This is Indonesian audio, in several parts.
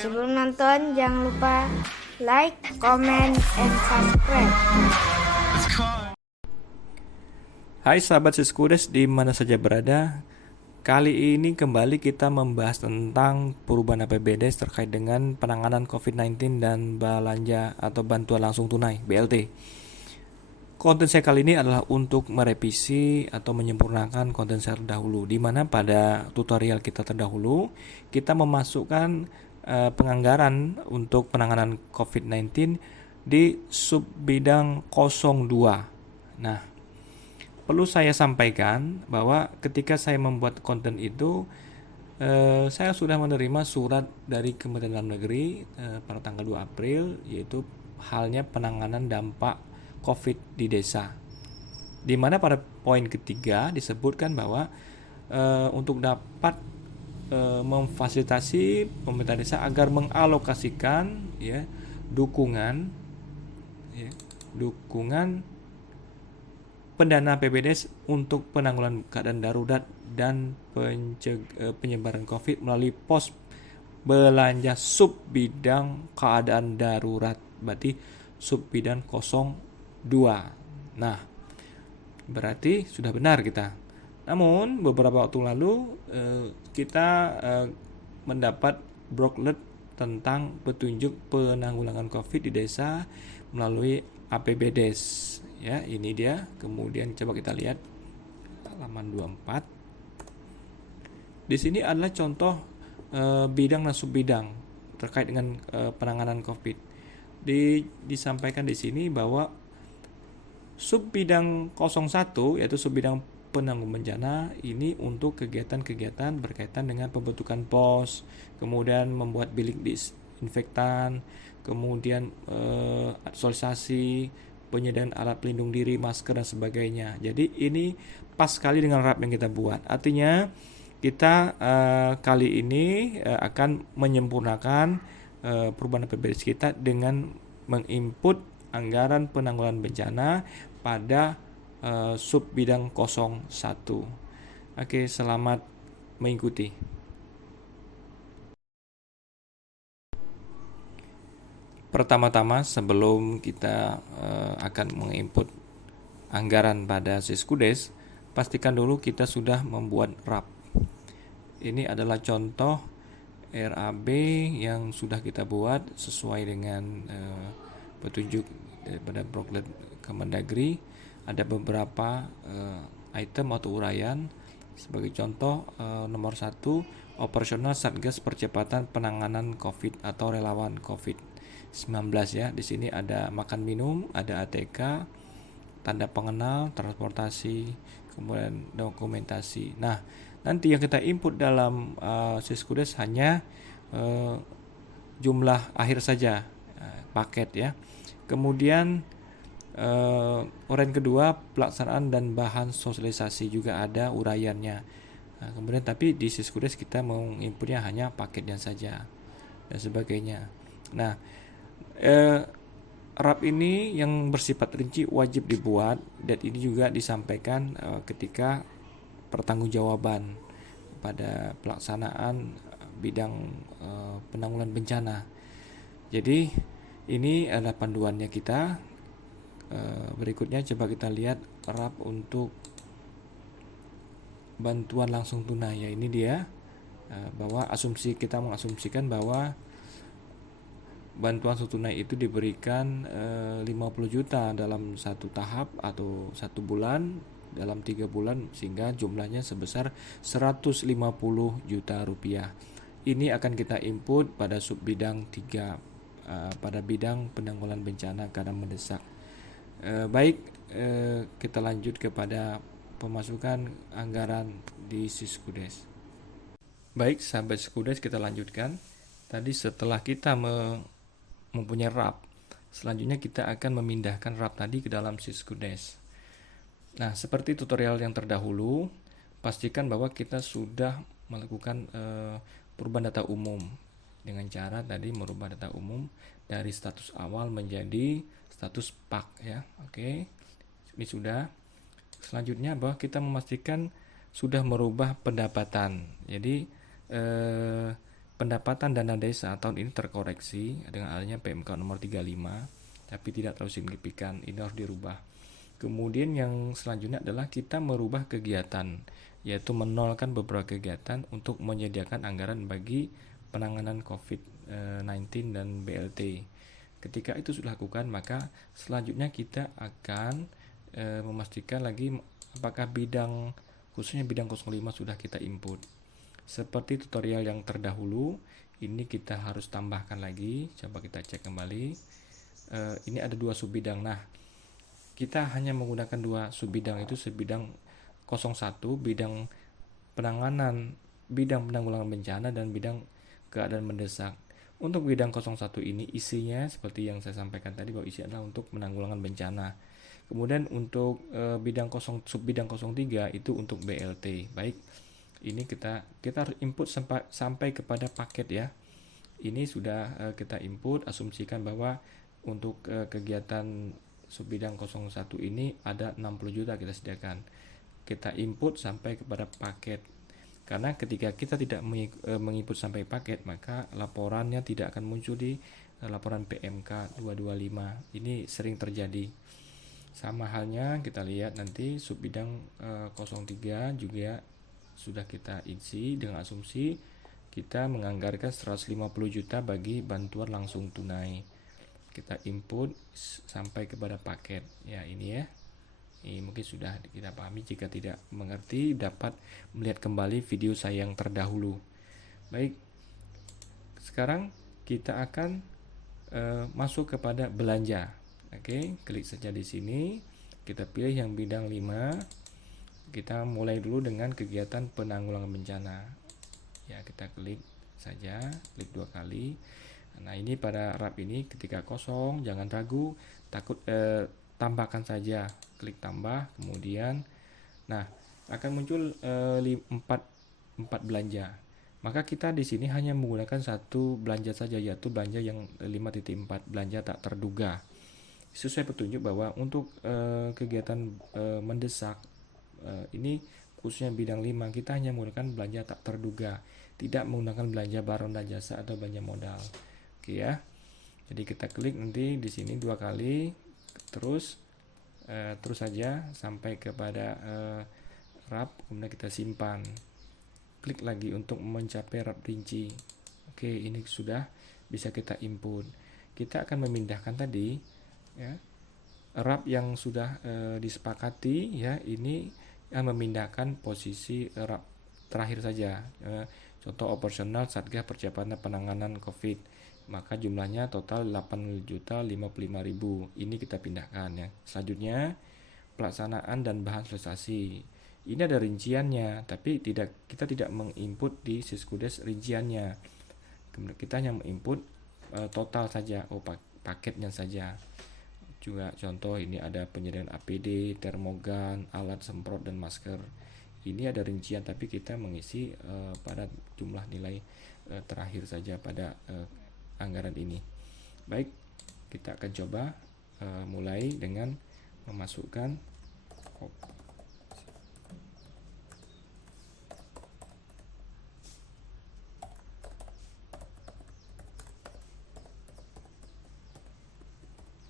Sebelum nonton, jangan lupa like, comment, and subscribe. Hai sahabat Siskudes di mana saja berada. Kali ini kembali kita membahas tentang perubahan APBD terkait dengan penanganan COVID-19 dan belanja atau bantuan langsung tunai (BLT). Konten saya kali ini adalah untuk merevisi atau menyempurnakan konten saya terdahulu, di mana pada tutorial kita terdahulu kita memasukkan penganggaran untuk penanganan COVID-19 di sub bidang 02. Nah, perlu saya sampaikan bahwa ketika saya membuat konten itu, saya sudah menerima surat dari Kementerian Dalam Negeri pada tanggal 2 April, yaitu halnya penanganan dampak COVID di desa. Di mana pada poin ketiga disebutkan bahwa untuk dapat memfasilitasi pemerintah desa agar mengalokasikan dukungan pendana APBD untuk penanggulangan keadaan darurat dan penyebaran COVID melalui pos belanja sub bidang keadaan darurat, berarti sub bidang 02. Nah, berarti sudah benar kita. Namun beberapa waktu lalu kita mendapat broklet tentang petunjuk penanggulangan COVID di desa melalui APBDes. Ya, ini dia. Kemudian coba kita lihat halaman 24. Di sini adalah contoh bidang dan subbidang terkait dengan penanganan COVID. Disampaikan di sini bahwa sub bidang 01 yaitu sub bidang penanggung bencana ini untuk kegiatan-kegiatan berkaitan dengan pembentukan pos, kemudian membuat bilik disinfektan, kemudian aktualisasi, penyediaan alat pelindung diri, masker dan sebagainya. Jadi ini pas sekali dengan RAP yang kita buat. Artinya kita kali ini akan menyempurnakan perubahan APBD kita dengan menginput anggaran penanggulangan bencana pada sub bidang 01. Oke, selamat mengikuti. Pertama-tama sebelum kita akan menginput anggaran pada Siskudes, pastikan dulu kita sudah membuat RAP. Ini adalah contoh RAB yang sudah kita buat sesuai dengan petunjuk daripada broklet Kemendagri. Ada beberapa item atau uraian. Sebagai contoh, nomor 1, operasional Satgas Percepatan Penanganan COVID atau relawan COVID-19 ya. Di sini ada makan minum, ada ATK, tanda pengenal, transportasi, kemudian dokumentasi. Nah, nanti yang kita input dalam Siskudes hanya jumlah akhir saja, paket ya. Kemudian uraian kedua, pelaksanaan dan bahan sosialisasi juga ada uraiannya. Nah, kemudian tapi di Siskudes kita menginputnya hanya paketnya saja dan sebagainya. Nah, RAP ini yang bersifat rinci wajib dibuat, dan ini juga disampaikan ketika pertanggungjawaban pada pelaksanaan bidang penanggulangan bencana. Jadi ini adalah panduannya kita. Berikutnya coba kita lihat RAP untuk bantuan langsung tunai ya. Ini dia bahwa kita mengasumsikan bahwa bantuan langsung tunai itu diberikan 50 juta dalam satu tahap atau satu bulan, dalam 3 bulan, sehingga jumlahnya sebesar 150 juta rupiah. Ini akan kita input pada sub bidang 3 pada bidang penanggulangan bencana keadaan mendesak. Baik, kita lanjut kepada pemasukan anggaran di Siskudes. Baik, sahabat Siskudes, kita lanjutkan. Tadi setelah kita mempunyai RAP, selanjutnya kita akan memindahkan RAP tadi ke dalam Siskudes. Nah, seperti tutorial yang terdahulu, pastikan bahwa kita sudah melakukan perubahan data umum dengan cara tadi merubah data umum dari status awal menjadi status PAK ya. Oke. Ini sudah. Selanjutnya bahwa kita memastikan sudah merubah pendapatan. Jadi pendapatan dana desa tahun ini terkoreksi dengan adanya PMK nomor 35, tapi tidak terlalu signifikan. Ini harus dirubah. Kemudian yang selanjutnya adalah kita merubah kegiatan, yaitu menolkan beberapa kegiatan untuk menyediakan anggaran bagi penanganan COVID-19 dan BLT. Ketika itu sudah dilakukan, maka selanjutnya kita akan memastikan lagi apakah khususnya bidang 05 sudah kita input. Seperti tutorial yang terdahulu, ini kita harus tambahkan lagi. Coba kita cek kembali. Ini ada 2 subbidang. Nah, kita hanya menggunakan 2 subbidang, itu subbidang 01, bidang penanggulangan bencana, dan bidang keadaan mendesak. Untuk bidang 01 ini isinya seperti yang saya sampaikan tadi, bahwa isi adalah untuk penanggulangan bencana. Kemudian untuk subbidang 03 itu untuk BLT. Baik, ini kita harus input sampai kepada paket ya. Ini sudah kita input, asumsikan bahwa untuk kegiatan subbidang 01 ini ada 60 juta kita sediakan. Kita input sampai kepada paket. Karena ketika kita tidak menginput sampai paket, maka laporannya tidak akan muncul di laporan PMK 225. Ini sering terjadi. Sama halnya kita lihat nanti subbidang 03 juga sudah kita isi dengan asumsi kita menganggarkan 150 juta bagi bantuan langsung tunai. Kita input sampai kepada paket. Ya, ini ya. Ini mungkin sudah kita pahami. Jika tidak mengerti, dapat melihat kembali video saya yang terdahulu. Baik, sekarang kita akan masuk kepada belanja. Oke, klik saja di sini. Kita pilih yang bidang 5. Kita mulai dulu dengan kegiatan penanggulangan bencana. Ya, kita klik saja, klik 2 kali. Nah, ini pada RAP ini ketika kosong, jangan ragu, tambahkan saja, klik tambah, kemudian akan muncul 4 belanja. Maka kita di sini hanya menggunakan 1 belanja saja, yaitu belanja yang 5.4, belanja tak terduga. Sesuai petunjuk bahwa untuk kegiatan mendesak ini khususnya bidang 5, kita hanya menggunakan belanja tak terduga, tidak menggunakan belanja barang dan jasa atau belanja modal. Oke ya. Jadi kita klik nanti di sini 2 kali, terus saja sampai kepada RAP, kemudian kita simpan. Klik lagi untuk mencapai RAP rinci. Oke, ini sudah bisa kita input. Kita akan memindahkan tadi ya RAP yang sudah disepakati ya, ini memindahkan posisi RAP terakhir saja. Contoh operasional Satgas Percepatan Penanganan COVID, maka jumlahnya total 8.055.000. Ini kita pindahkan ya. Selanjutnya pelaksanaan dan bahan sosialisasi. Ini ada rinciannya, tapi kita tidak menginput di Siskudes rinciannya. Kemudian kita hanya menginput total saja, paketnya saja. Juga contoh ini ada penyediaan APD, termogan, alat semprot dan masker. Ini ada rincian, tapi kita mengisi pada jumlah nilai terakhir saja pada anggaran ini. Baik, kita akan coba mulai dengan memasukkan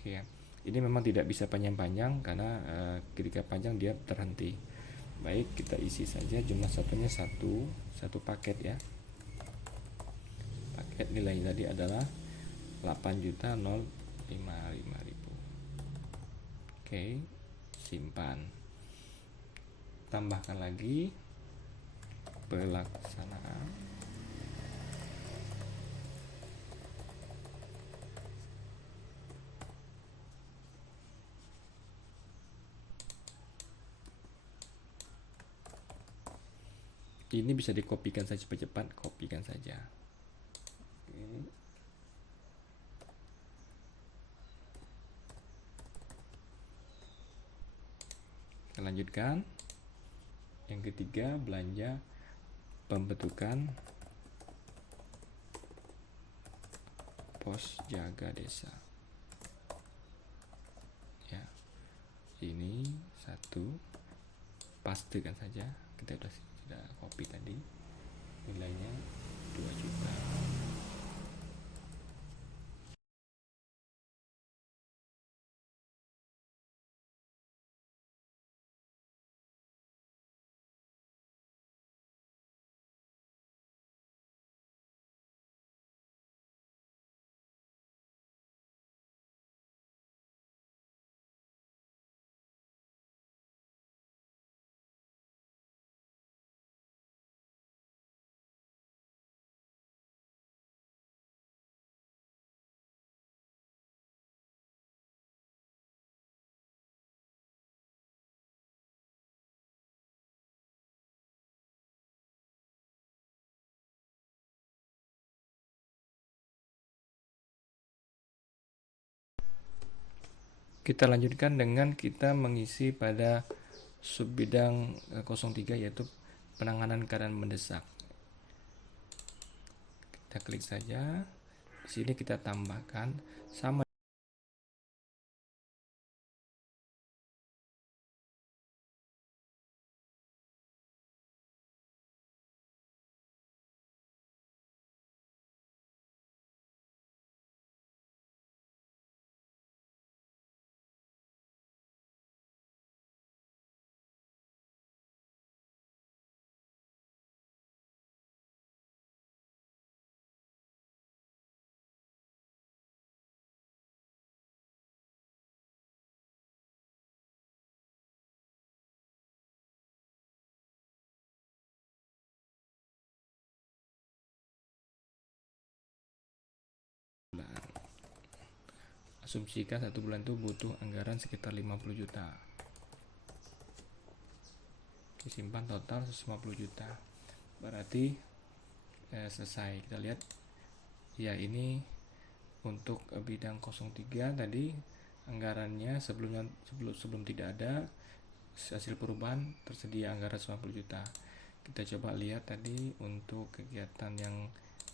oke ya. Ini memang tidak bisa panjang-panjang karena ketika panjang dia terhenti. Baik, kita isi saja jumlah satunya satu paket ya. Paket nilai tadi adalah 8.055.000. Oke, simpan. Tambahkan lagi pelaksanaan. Ini bisa dikopikan saja cepat-cepat, kopikan saja. Oke. Kita lanjutkan. Yang ketiga, belanja pembentukan pos jaga desa. Ya, ini satu, pastekan saja. Kita sudah copy tadi, nilainya 2 juta. Kita lanjutkan dengan kita mengisi pada subbidang 03 yaitu penanganan keadaan mendesak. Kita klik saja. Di sini kita tambahkan sama asumsikan 1 bulan itu butuh anggaran sekitar 50 juta. Disimpan total 150 juta. Berarti selesai. Kita lihat ya, ini untuk bidang 03 tadi anggarannya sebelum tidak ada hasil perubahan tersedia anggaran 90 juta. Kita coba lihat tadi untuk kegiatan yang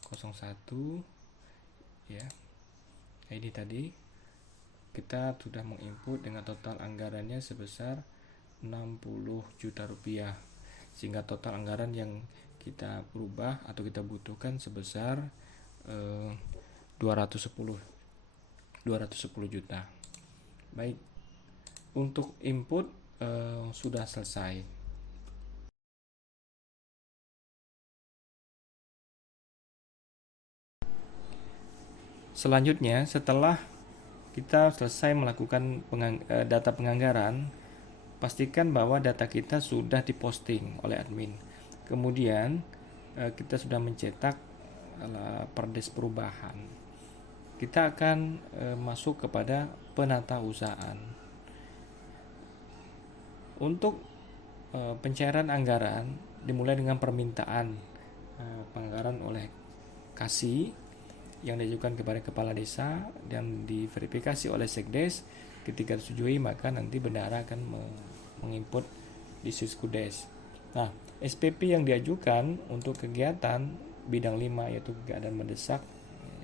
01 ya. Nah, ini tadi kita sudah menginput dengan total anggarannya sebesar 60 juta rupiah, sehingga total anggaran yang kita berubah atau kita butuhkan sebesar 210 juta. Baik, untuk input sudah selesai. Selanjutnya, setelah kita selesai melakukan data penganggaran, pastikan bahwa data kita sudah diposting oleh admin. Kemudian kita sudah mencetak perdes perubahan. Kita akan masuk kepada penatausahaan. Untuk pencairan anggaran dimulai dengan permintaan penganggaran oleh KASI yang diajukan kepada kepala desa dan diverifikasi oleh Sekdes. Ketika disetujui, maka nanti bendahara akan menginput di Siskudes. Nah, SPP yang diajukan untuk kegiatan bidang 5 yaitu keadaan mendesak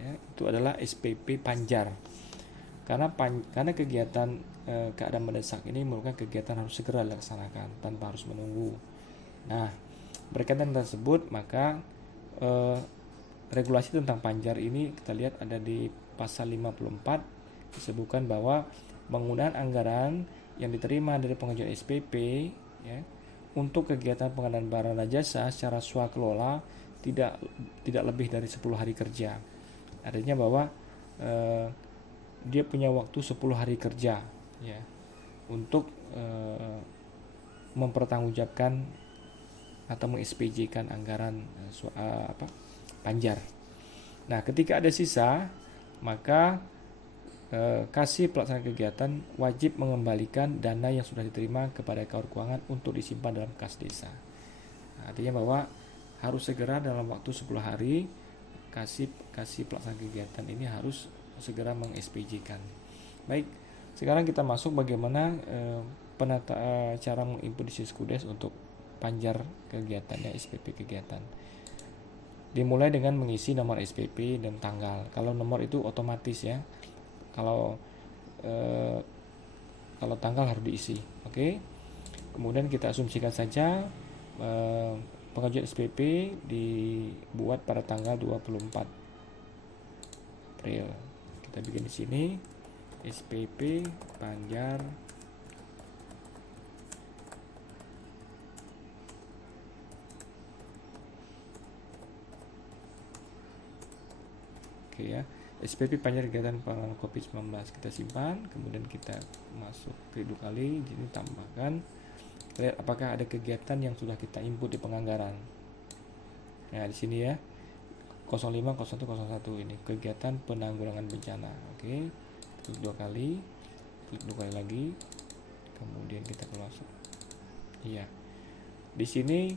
ya, itu adalah SPP Panjar. Karena kegiatan keadaan mendesak ini merupakan kegiatan harus segera dilaksanakan tanpa harus menunggu. Nah, berkaitan tersebut, maka regulasi tentang panjar ini kita lihat ada di pasal 54, disebutkan bahwa penggunaan anggaran yang diterima dari pengajuan SPP ya, untuk kegiatan pengadaan barang dan jasa secara swakelola tidak lebih dari 10 hari kerja. Artinya bahwa dia punya waktu 10 hari kerja ya untuk mempertanggungjawabkan atau meng-SPJ-kan anggaran panjar. Nah, ketika ada sisa, maka KASI pelaksana kegiatan wajib mengembalikan dana yang sudah diterima kepada KAUR Keuangan untuk disimpan dalam kas desa. Nah, artinya bahwa harus segera dalam waktu 10 hari KASI pelaksana kegiatan ini harus segera meng-SPJ-kan. Baik, sekarang kita masuk bagaimana cara menginput di Siskudes untuk panjar kegiatannya, SPP kegiatan. Dimulai dengan mengisi nomor SPP dan tanggal. Kalau nomor itu otomatis ya. Kalau tanggal harus diisi. Oke. Kemudian kita asumsikan saja pengajuan SPP dibuat pada tanggal 24 April. Kita bikin di sini SPP Panjar Oke ya, SPP Panjar kegiatan penanganan COVID-19 kita simpan, kemudian kita masuk klik 2 kali, jadi tambahkan. Lihat apakah ada kegiatan yang sudah kita input di penganggaran. Nah, di sini ya 05, 01, 01 ini kegiatan penanggulangan bencana. Oke, klik 2 kali, klik 2 kali lagi, kemudian kita masuk. Iya, di sini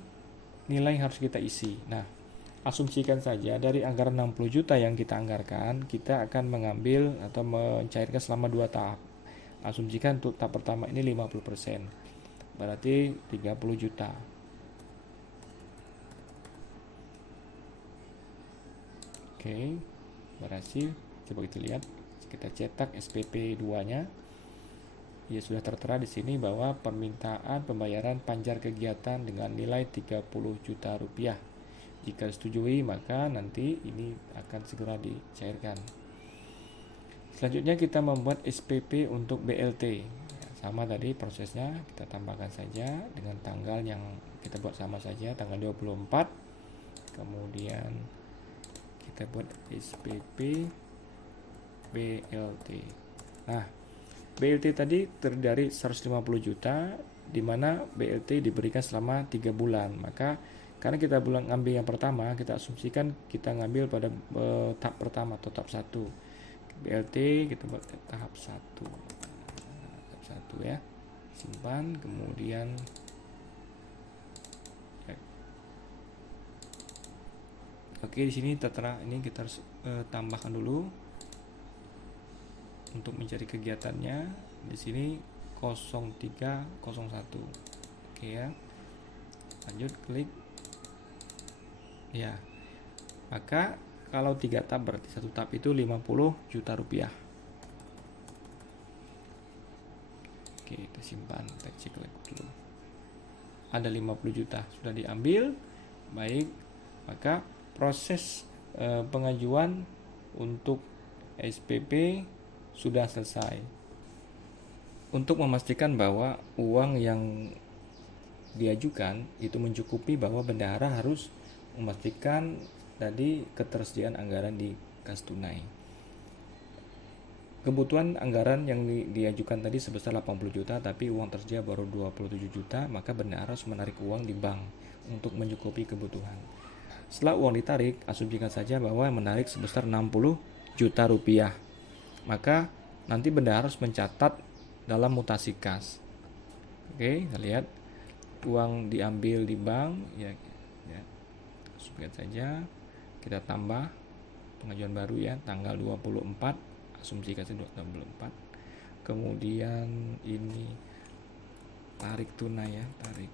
nilai harus kita isi. Nah, asumsikan saja dari anggaran 60 juta yang kita anggarkan, kita akan mengambil atau mencairkan selama 2 tahap. Asumsikan untuk tahap pertama ini 50%. Berarti 30 juta. Oke, berhasil. Coba kita lihat. Kita cetak SPP 2-nya. Ya, sudah tertera di sini bahwa permintaan pembayaran panjar kegiatan dengan nilai 30 juta rupiah. Jika disetujui, maka nanti ini akan segera dicairkan. Selanjutnya kita membuat SPP untuk BLT. Sama tadi prosesnya, kita tambahkan saja dengan tanggal yang kita buat sama saja, tanggal 24. Kemudian kita buat SPP BLT. Nah, BLT tadi terdiri dari 150 juta, di mana BLT diberikan selama 3 bulan. Maka karena kita ngambil yang pertama, kita asumsikan kita ngambil pada tahap pertama atau tahap 1. BLT kita buat tahap 1. Tahap 1 ya. Simpan, kemudian oke, di sini tertera ini kita harus tambahkan dulu untuk mencari kegiatannya. Di sini 0301. Oke ya. Lanjut, klik. Ya. Maka kalau 3 tab berarti satu tab itu 50 juta rupiah. Oke, kita simpan, kita cek lagi dulu. Ada 50 juta sudah diambil. Baik. Maka proses pengajuan untuk SPP sudah selesai. Untuk memastikan bahwa uang yang diajukan itu mencukupi, bahwa bendahara harus memastikan tadi ketersediaan anggaran di kas tunai. Kebutuhan anggaran yang diajukan tadi sebesar 80 juta, tapi uang tersedia baru 27 juta, maka bendahara harus menarik uang di bank untuk mencukupi kebutuhan. Setelah uang ditarik, asumsikan saja bahwa menarik sebesar 60 juta rupiah. Maka nanti bendahara harus mencatat dalam mutasi kas. Oke, kita lihat uang diambil di bank, ya. Asumsikan saja, kita tambah pengajuan baru ya, tanggal 24, asumsikan saja 24. Kemudian ini tarik tunai ya, tarik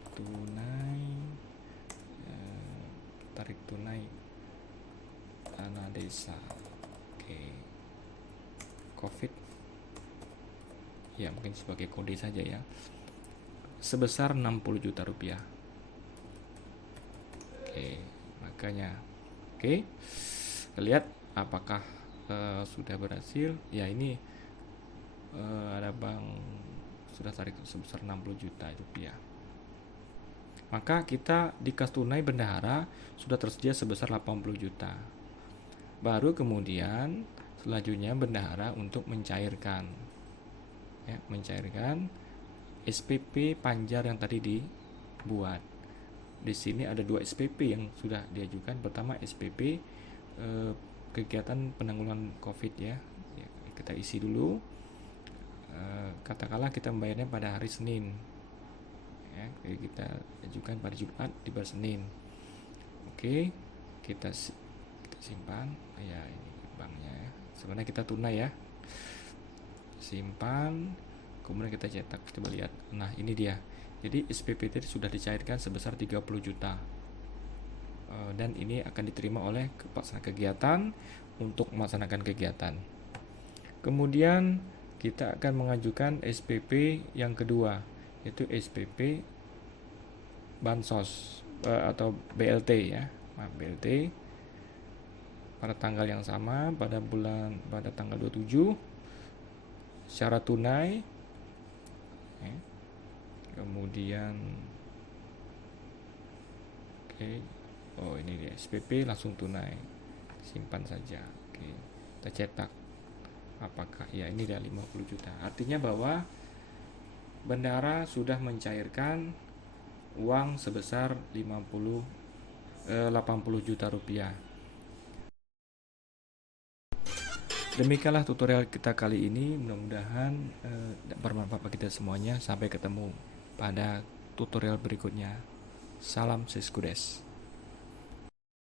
tunai dana desa. Oke. Covid ya, mungkin sebagai kode saja ya, sebesar 60 juta rupiah. Oke, makanya oke, kita lihat apakah sudah berhasil. Ya, ini ada bank sudah tarik sebesar 60 juta rupiah. Maka kita di kas tunai bendahara sudah tersedia sebesar 80 juta. Baru kemudian selanjutnya bendahara untuk mencairkan ya, mencairkan SPP panjar yang tadi dibuat. Di sini ada 2 SPP yang sudah diajukan. Pertama SPP kegiatan penanggulangan COVID ya. Kita isi dulu. Katakanlah kita membayarnya pada hari Senin. Ya, kita ajukan pada Jumat di bar Senin. Oke, kita simpan. Ya, ini banknya ya. Sebenarnya kita tunai ya. Simpan, kemudian kita cetak. Coba lihat. Nah, ini dia. Jadi SPP tadi sudah dicairkan sebesar 30 juta. Dan ini akan diterima oleh pelaksana kegiatan untuk melaksanakan kegiatan. Kemudian kita akan mengajukan SPP yang kedua, yaitu SPP Bansos atau BLT ya. BLT pada tanggal yang sama, pada tanggal 27 secara tunai. Kemudian ini dia SPP langsung tunai, simpan saja. Kita cetak. Apakah ya, ini dia 50 juta. Artinya bahwa bendahara sudah mencairkan uang sebesar 80 juta rupiah. Demikianlah tutorial kita kali ini. Mudah-mudahan bermanfaat bagi kita semuanya. Sampai ketemu pada tutorial berikutnya. Salam Seskudes.